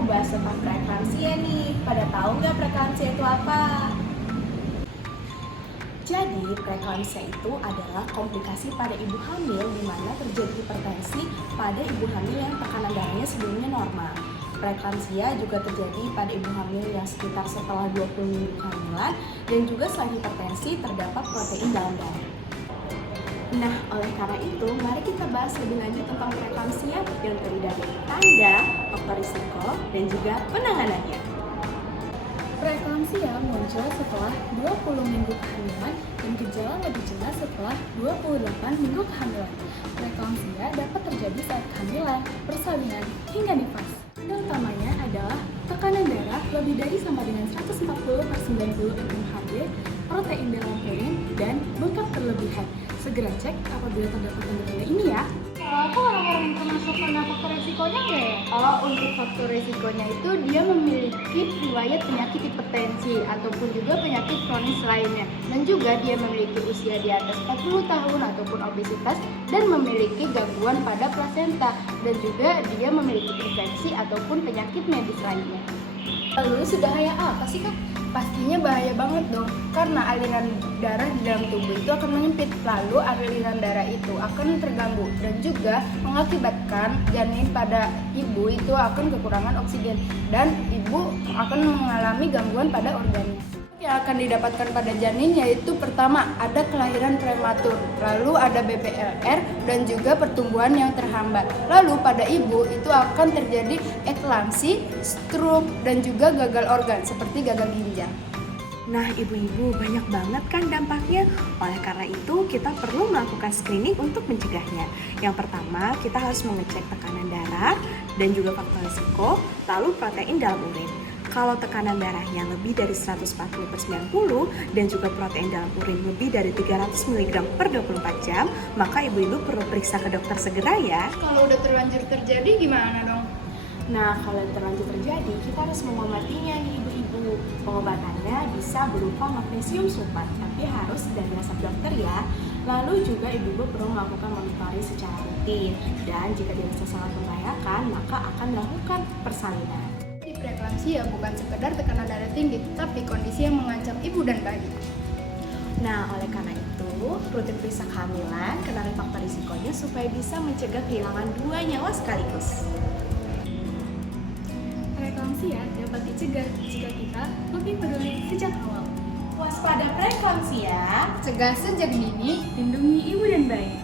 mau bahas tentang preeklamsia nih. Pada tahu nggak preeklamsia itu apa? Jadi, preeklamsia itu adalah komplikasi pada ibu hamil di mana terjadi hipertensi pada ibu hamil yang tekanan darahnya sebelumnya normal. Preeklamsia juga terjadi pada ibu hamil yang sekitar setelah 20 minggu kehamilan dan juga selain hipertensi terdapat protein dalam darah. Nah, oleh karena itu, mari kita bahas lebih lanjut tentang preeklamsia yang terdiri dari tanda, faktor risiko, dan juga penanganannya. Preeklamsia muncul setelah 20 minggu kehamilan dan gejala lebih jelas setelah 28 minggu kehamilan. Preeklamsia dapat terjadi saat kehamilan, persalinan, hingga nifas. Tanda utamanya adalah tekanan darah lebih dari sama dengan 140/90 mmHg, protein dalam urin, dan bengkak berlebihan. Segera cek apabila terdapat tanda-tanda ini ya. Aku orang-orang termasuk pada faktor resikonya nggak ya? Oh, untuk faktor resikonya itu dia memiliki riwayat penyakit hipertensi ataupun juga penyakit kronis lainnya. Dan juga dia memiliki usia di atas 40 tahun ataupun obesitas dan memiliki gangguan pada plasenta. Dan juga dia memiliki infeksi ataupun penyakit medis lainnya. Lalu bahaya apa sih Kak? Pastinya bahaya banget dong, karena aliran darah di dalam tubuh itu akan menyempit, lalu aliran darah itu akan terganggu dan juga mengakibatkan janin pada ibu itu akan kekurangan oksigen dan ibu akan mengalami gangguan pada organnya. Yang akan didapatkan pada janin yaitu pertama ada kelahiran prematur, lalu ada BPLR dan juga pertumbuhan yang terhambat. Lalu pada ibu itu akan terjadi eklamsi, stroke dan juga gagal organ seperti gagal ginjal. Nah, ibu-ibu banyak banget kan dampaknya. Oleh karena itu, kita perlu melakukan screening untuk mencegahnya. Yang pertama, kita harus mengecek tekanan darah dan juga faktor risiko, lalu protein dalam urin. Kalau tekanan darahnya lebih dari 140/90 dan juga protein dalam urin lebih dari 300 mg per 24 jam, maka ibu-ibu perlu periksa ke dokter segera ya. Kalau udah terlanjur terjadi gimana dong? Nah, kalau terlanjur terjadi, kita harus mengobatinya nih ibu-ibu. Pengobatannya bisa berupa magnesium sulfat, tapi harus dari resep dokter ya. Lalu juga ibu-ibu perlu melakukan monitoring secara rutin. Dan jika dirasa sangat membahayakan, maka akan melakukan persalinan. Preeklamsia bukan sekedar tekanan darah tinggi, tapi kondisi yang mengancam ibu dan bayi. Nah, oleh karena itu, rutin periksa kehamilan, kenali faktor risikonya supaya bisa mencegah kehilangan 2 nyawa sekaligus. Preeklamsia dapat dicegah jika kita lebih peduli sejak awal. Waspada preeklamsia, Cegah sejak dini. Lindungi ibu dan bayi.